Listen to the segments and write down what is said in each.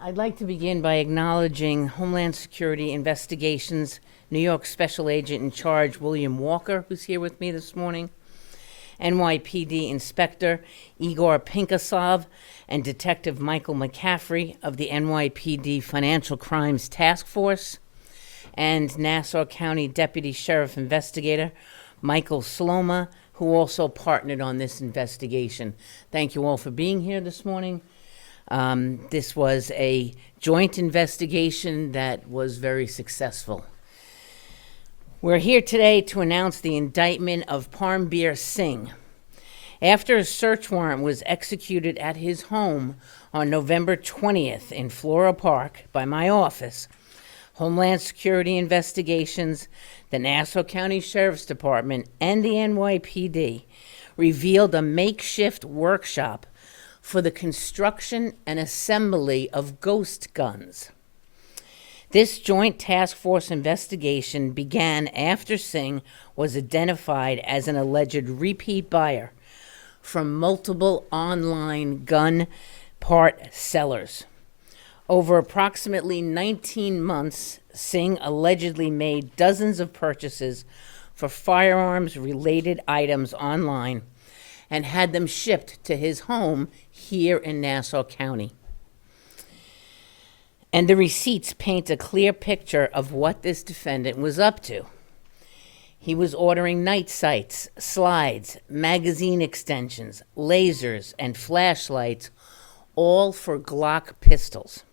I'd like to begin by acknowledging Homeland Security Investigations New York Special Agent in Charge William Walker, who's here with me this morning, NYPD Inspector Igor Pinkasov, and Detective Michael McCaffrey of the NYPD Financial Crimes Task Force, and Nassau County Deputy Sheriff Investigator Michael Sloma, who also partnered on this investigation. Thank you all for being here this morning. This was a joint investigation that was very successful. We're here today to announce the indictment of Parmbir Singh. After a search warrant was executed at his home on November 20th in Floral Park by my office, Homeland Security Investigations, the Nassau County Sheriff's Department, and the NYPD revealed a makeshift workshop for the construction and assembly of ghost guns. This joint task force investigation began after Singh was identified as an alleged repeat buyer from multiple online gun part sellers. Over approximately 19 months, Singh allegedly made dozens of purchases for firearms-related items online and had them shipped to his home here in Nassau County. And the receipts paint a clear picture of what this defendant was up to. He was ordering night sights, slides, magazine extensions, lasers, and flashlights, all for Glock pistols.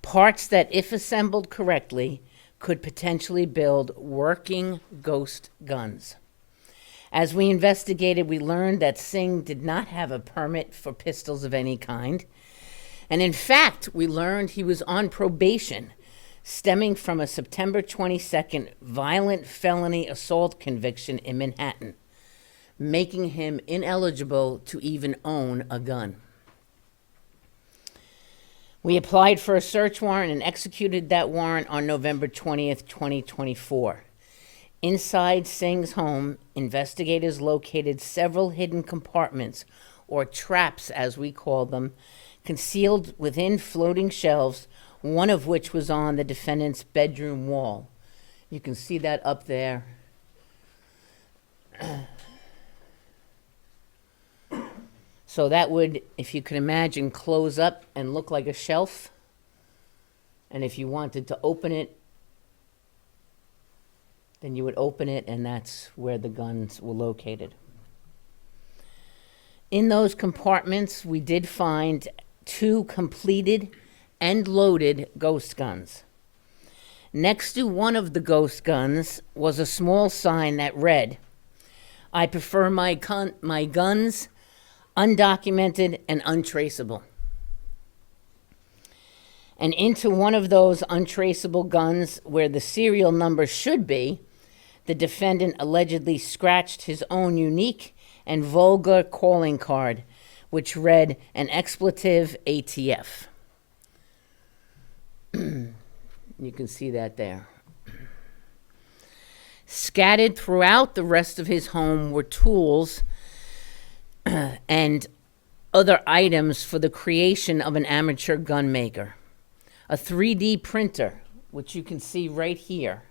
Parts that, if assembled correctly, could potentially build working ghost guns. As we investigated, we learned that Singh did not have a permit for pistols of any kind. And in fact, we learned he was on probation stemming from a September 22nd violent felony assault conviction in Manhattan, making him ineligible to even own a gun. We applied for a search warrant and executed that warrant on November 20th, 2024. Inside Singh's home, investigators located several hidden compartments, or traps as we call them, concealed within floating shelves, one of which was on the defendant's bedroom wall. You can see that up there. So that would, if you can imagine, close up and look like a shelf. And if you wanted to open it, then you would open it, and that's where the guns were located. In those compartments, we did find 2 completed and loaded ghost guns. Next to one of the ghost guns was a small sign that read, "I prefer my guns undocumented and untraceable." And into one of those untraceable guns, where the serial number should be, the defendant allegedly scratched his own unique and vulgar calling card, which read an expletive ATF. You can see that there. Scattered throughout the rest of his home were tools and other items for the creation of an amateur gun maker. A 3D printer, which you can see right here.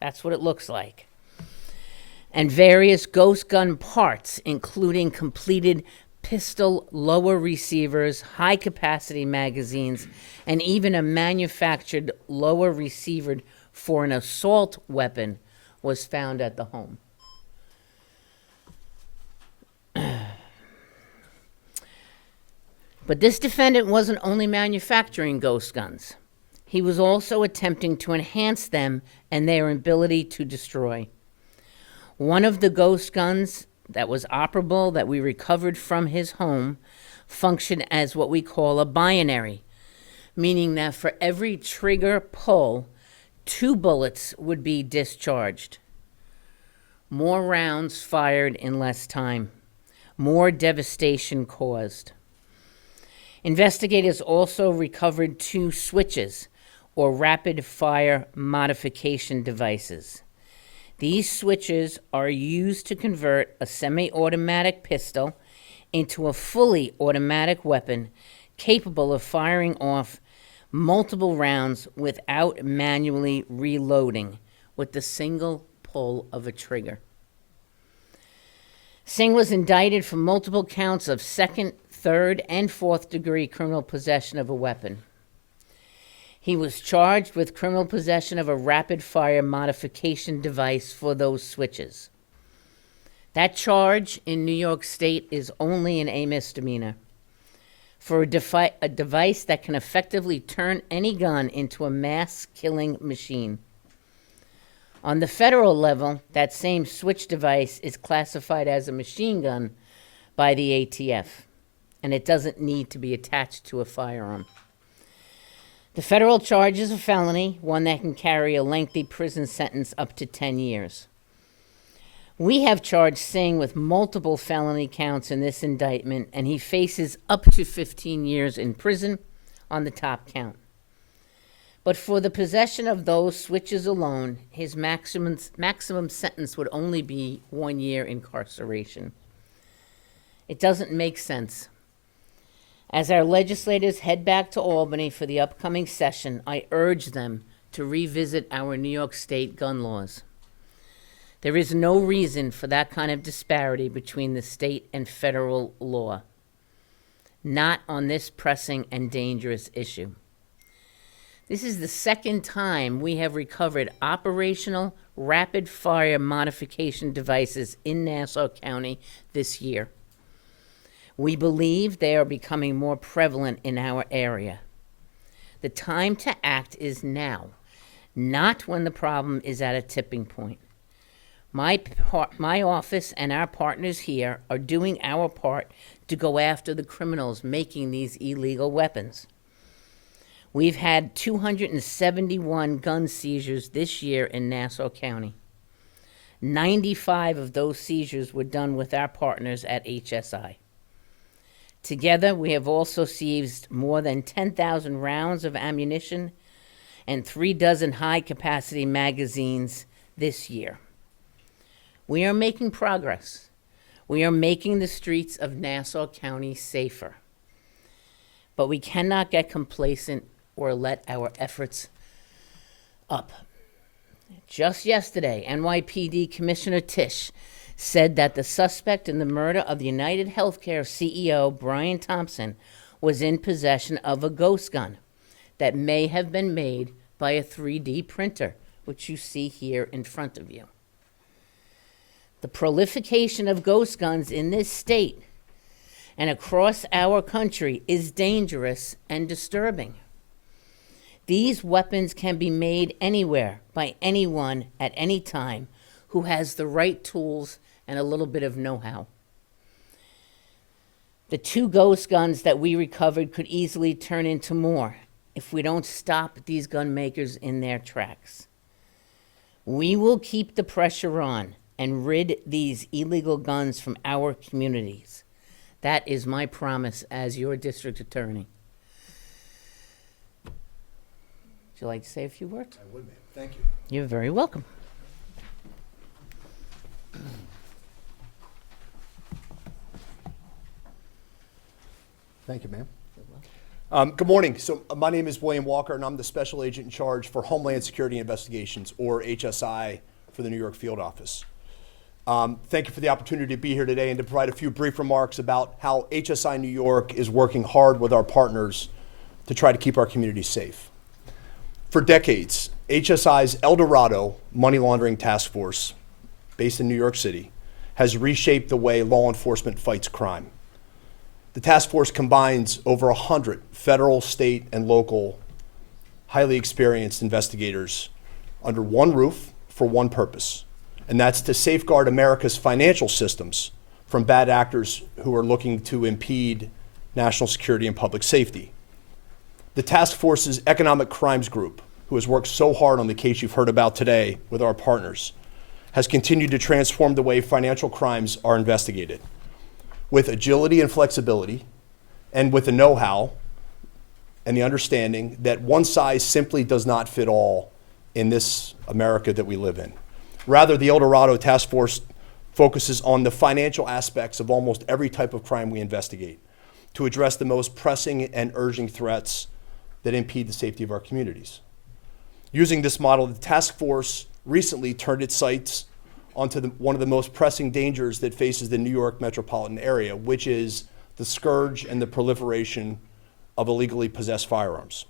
That's what it looks like. And various ghost gun parts, including completed pistol lower receivers, high-capacity magazines, and even a manufactured lower receiver for an assault weapon was found at the home. But this defendant wasn't only manufacturing ghost guns. He was also attempting to enhance them and their ability to destroy. One of the ghost guns that was operable that we recovered from his home functioned as what we call a binary, meaning that for every trigger pull, 2 bullets would be discharged. More rounds fired in less time. More devastation caused. Investigators also recovered 2 switches, or rapid-fire modification devices. These switches are used to convert a semi-automatic pistol into a fully automatic weapon capable of firing off multiple rounds without manually reloading with the single pull of a trigger. Singh was indicted for multiple counts of second, third, and fourth degree criminal possession of a weapon. He was charged with criminal possession of a rapid-fire modification device for those switches. That charge in New York State is only a misdemeanor for a device that can effectively turn any gun into a mass-killing machine. On the federal level, that same switch device is classified as a machine gun by the ATF, and it doesn't need to be attached to a firearm. The federal charge is a felony, one that can carry a lengthy prison sentence up to 10 years. We have charged Singh with multiple felony counts in this indictment, and he faces up to 15 years in prison on the top count. But for the possession of those switches alone, his maximum sentence would only be 1 year incarceration. It doesn't make sense. As our legislators head back to Albany for the upcoming session, I urge them to revisit our New York State gun laws. There is no reason for that kind of disparity between the state and federal law, not on this pressing and dangerous issue. This is the second time we have recovered operational rapid-fire modification devices in Nassau County this year. We believe they are becoming more prevalent in our area. The time to act is now, not when the problem is at a tipping point. My office and our partners here are doing our part to go after the criminals making these illegal weapons. We've had 271 gun seizures this year in Nassau County. 95 of those seizures were done with our partners at HSI. Together, we have also seized more than 10,000 rounds of ammunition and 36 high-capacity magazines this year. We are making progress. We are making the streets of Nassau County safer. But we cannot get complacent or let our efforts up. Just yesterday, NYPD Commissioner Tisch said that the suspect in the murder of the United Healthcare CEO, Brian Thompson, was in possession of a ghost gun that may have been made by a 3D printer, which you see here in front of you. The proliferation of ghost guns in this state and across our country is dangerous and disturbing. These weapons can be made anywhere by anyone at any time who has the right tools and a little bit of know-how. The 2 ghost guns that we recovered could easily turn into more if we don't stop these gun makers in their tracks. We will keep the pressure on and rid these illegal guns from our communities. That is my promise as your district attorney. Would you like to say a few words? I would, ma'am. Thank you. You're very welcome. Thank you, ma'am. Good morning. So my name is William Walker, and I'm the Special Agent in charge for Homeland Security Investigations, or HSI, for the New York Field Office. Thank you for the opportunity to be here today and to provide a few brief remarks about how HSI New York is working hard with our partners to try to keep our communities safe. For decades, HSI's El Dorado Money Laundering Task Force, based in New York City, has reshaped the way law enforcement fights crime. The task force combines over 100 federal, state, and local highly experienced investigators under one roof for one purpose, and that's to safeguard America's financial systems from bad actors who are looking to impede national security and public safety. The task force's economic crimes group, who has worked so hard on the case you've heard about today with our partners, has continued to transform the way financial crimes are investigated with agility and flexibility, and with the know-how and the understanding that one size simply does not fit all in this America that we live in. Rather, the El Dorado Task Force focuses on the financial aspects of almost every type of crime we investigate to address the most pressing and urgent threats that impede the safety of our communities. Using this model, the task force recently turned its sights onto one of the most pressing dangers that faces the New York metropolitan area, which is the scourge and the proliferation of illegally possessed firearms.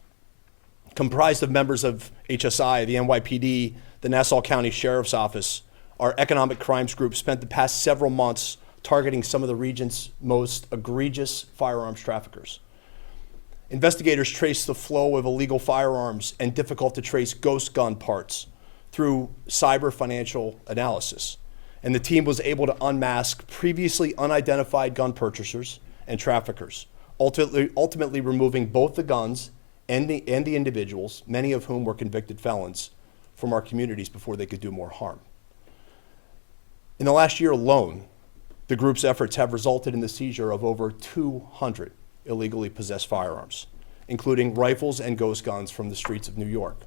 Comprised of members of HSI, the NYPD, the Nassau County Sheriff's Office, our economic crimes group spent the past several months targeting some of the region's most egregious firearms traffickers. Investigators traced the flow of illegal firearms and difficult to trace ghost gun parts through cyber financial analysis. And the team was able to unmask previously unidentified gun purchasers and traffickers, ultimately removing both the guns and the individuals, many of whom were convicted felons, from our communities before they could do more harm. In the last year alone, the group's efforts have resulted in the seizure of over 200 illegally possessed firearms, including rifles and ghost guns from the streets of New York.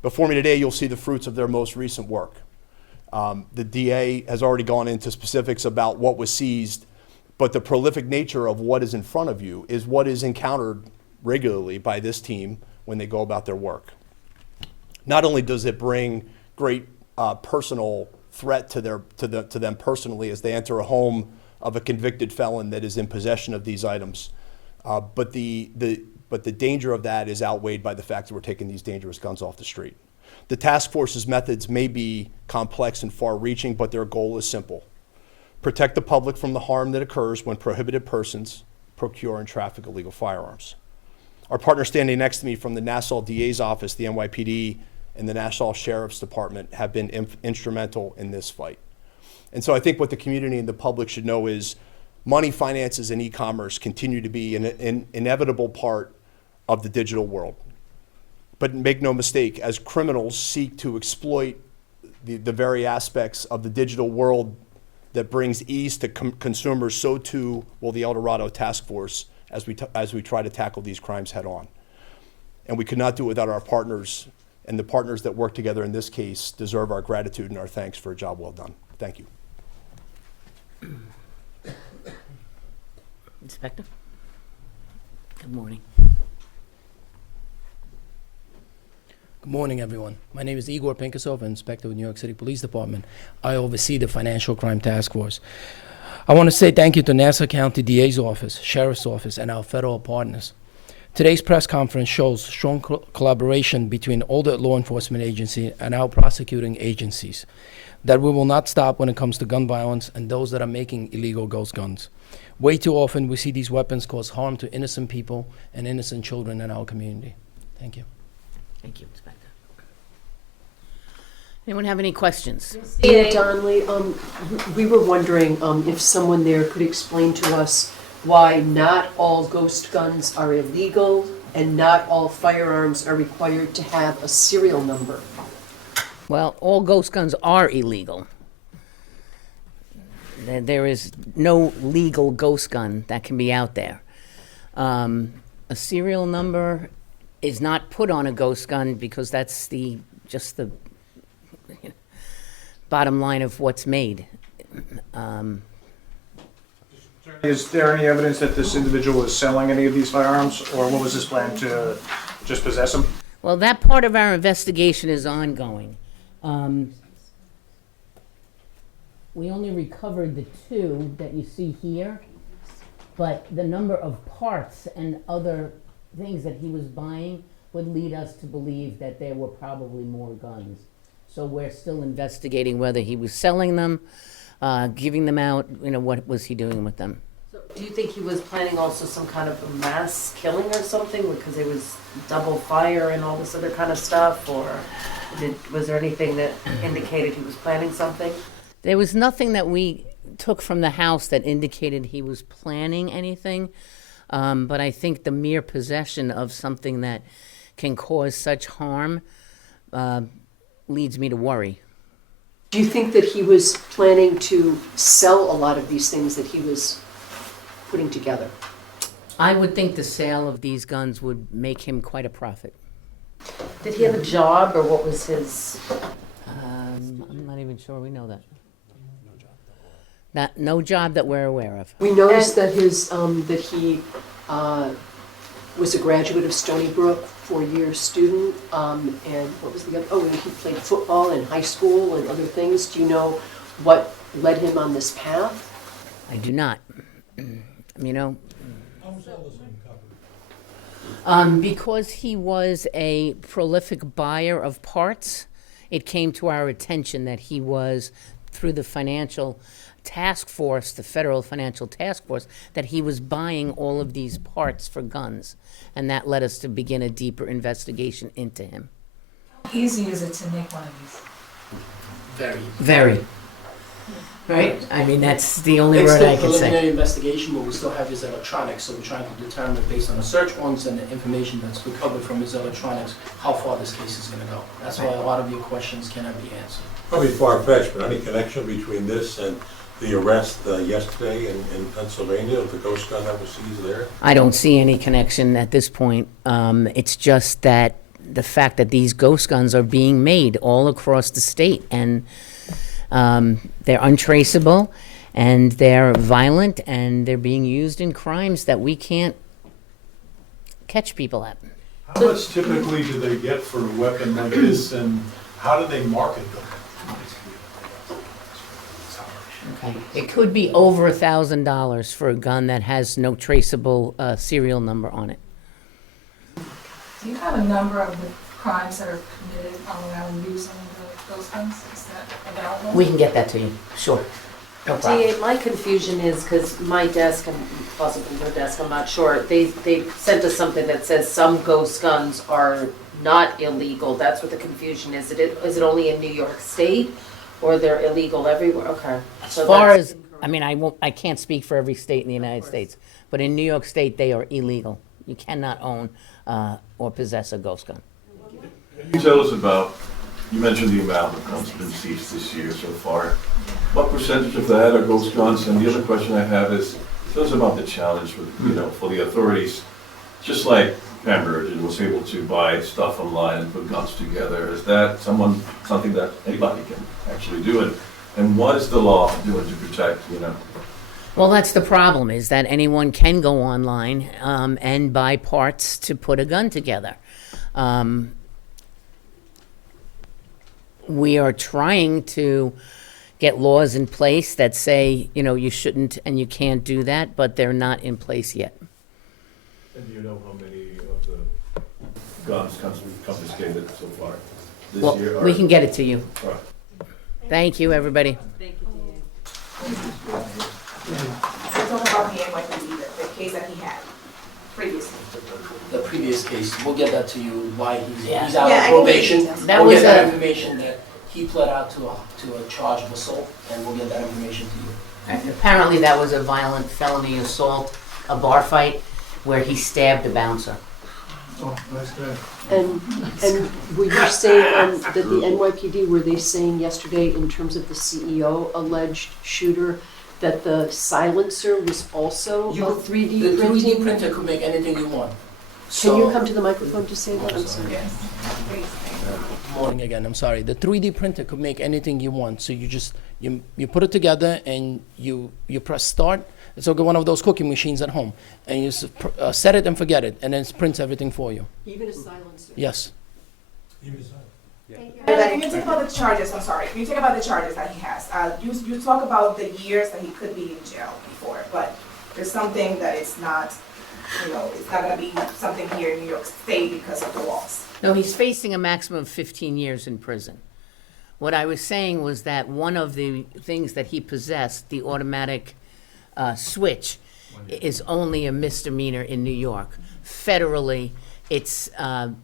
Before me today, you'll see the fruits of their most recent work. The DA has already gone into specifics about what was seized, but the prolific nature of what is in front of you is what is encountered regularly by this team when they go about their work. Not only does it bring great personal threat to them personally as they enter a home of a convicted felon that is in possession of these items, but the danger of that is outweighed by the fact that we're taking these dangerous guns off the street. The task force's methods may be complex and far-reaching, but their goal is simple: protect the public from the harm that occurs when prohibited persons procure and traffic illegal firearms. Our partner standing next to me from the Nassau DA's office, the NYPD, and the Nassau Sheriff's Department have been instrumental in this fight. And so I think what the community and the public should know is money, finances, and e-commerce continue to be an inevitable part of the digital world. But make no mistake, as criminals seek to exploit the very aspects of the digital world that brings ease to consumers, so too will the El Dorado Task Force as we try to tackle these crimes head on. And we could not do it without our partners, and the partners that work together in this case deserve our gratitude and our thanks for a job well done. Thank you. Inspector? Good morning. Good morning, everyone. My name is Igor Pinkasov, Inspector of the New York City Police Department. I oversee the Financial Crime Task Force. I want to say thank you to Nassau County DA's office, Sheriff's Office, and our federal partners. Today's press conference shows strong collaboration between all the law enforcement agencies and our prosecuting agencies, that we will not stop when it comes to gun violence and those that are making illegal ghost guns. Way too often we see these weapons cause harm to innocent people and innocent children in our community. Thank you. Thank you, Inspector. Anyone have any questions? Yeah, Donnelly, we were wondering if someone there could explain to us why not all ghost guns are illegal and not all firearms are required to have a serial number. Well, all ghost guns are illegal. There is no legal ghost gun that can be out there. A serial number is not put on a ghost gun because that's just the bottom line of what's made. Is there any evidence that this individual is selling any of these firearms, or what was his plan to just possess them? Well, that part of our investigation is ongoing. We only recovered the two that you see here, but the number of parts and other things that he was buying would lead us to believe that there were probably more guns. So we're still investigating whether he was selling them, giving them out, what was he doing with them. So do you think he was planning also some kind of a mass killing or something because it was double fire and all this other kind of stuff, or was there anything that indicated he was planning something? There was nothing that we took from the house that indicated he was planning anything, but I think the mere possession of something that can cause such harm leads me to worry. Do you think that he was planning to sell a lot of these things that he was putting together? I would think the sale of these guns would make him quite a profit. Did he have a job, or what was his... I'm not even sure we know that. No job that we're aware of. We noticed that that he was a graduate of Stony Brook, 4-year student, and what was the other, and he played football in high school and other things. Do you know what led him on this path? I do not. Because he was a prolific buyer of parts, it came to our attention that he was, through the financial task force, the federal financial task force, that he was buying all of these parts for guns. And that led us to begin a deeper investigation into him. How easy is it to make one of these? Very. Very. Right? I mean, that's the only It's word still I can preliminary say. investigation, but we still have his electronics, so we're trying to determine based on the search warrants and the information that's recovered from his electronics, how far this case is gonna go. That's why a lot of your questions cannot be answered. Probably far-fetched, but any connection between this and the arrest yesterday in Pennsylvania of the ghost gun that was seized there? I don't see any connection at this point. It's just that the fact that these ghost guns are being made all across the state, and they're untraceable, and they're violent, and they're being used in crimes that we can't catch people at. How much typically do they get for a weapon like this, and how do they market them? Okay. It could be over $1,000 for a gun that has no traceable serial number on it. Do you have a number of the crimes that are committed around using those guns? Is that available? We can get that to you, sure. No problem. See, my confusion is, because my desk, and possibly your desk, I'm not sure, they sent us something that says some ghost guns are not illegal. That's what the confusion is. Is it only in New York State, or they're illegal everywhere? Okay. As far as, I can't speak for every state in the United States, but in New York State, they are illegal. You cannot own or possess a ghost gun. Can you tell us about, you mentioned the amount of guns been seized this year so far. What percentage of that are ghost guns? And the other question I have is, tell us about the challenge with, for the authorities, just like Parmbir was able to buy stuff online and put guns together. Is that something that anybody can actually do? And what is the law doing to protect, Well, that's the problem, is that anyone can go online and buy parts to put a gun together. We are trying to get laws in place that say, you shouldn't and you can't do that, but they're not in place yet. And do you know how many of the guns confiscated so far this Well, year? we can get it to you. All right. Thank you, everybody. We're talking about the NYPD, the case that he had previously. The previous case, we'll get that to you, why Yeah. he's out Yeah, I on can probation. get details. That We'll was get that a- information that he pled out to a charge of assault, and we'll get that information to you. Apparently, that was a violent felony assault, a bar fight, where he stabbed a bouncer. Oh, that's good. And were you saying that the NYPD, were they saying yesterday in terms of the CEO alleged shooter, that the silencer was also a 3D The 3D printing? printer could make anything you want. Can you So- come to the microphone to say that? I'm sorry. Yes, please. Morning again, I'm sorry. The 3D printer could make anything you want. So you just, you put it together and you press start. It's like one of those cooking machines at home. And you set it and forget it, and then it prints everything for you. Even a silencer? Yes. When you talk about the charges, I'm sorry, when you talk about the charges that he has, you talk about the years that he could be in jail before, but there's something that it's not, it's not gonna be something here in New York State because of the laws. No, he's facing a maximum of 15 years in prison. What I was saying was that one of the things that he possessed, the automatic switch, is only a misdemeanor in New York. Federally, it's a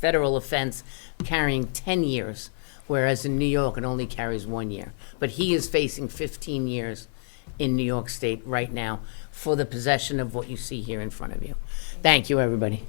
federal offense carrying 10 years, whereas in New York, it only carries 1 year. But he is facing 15 years in New York State right now for the possession of what you see here in front of you. Thank you, everybody.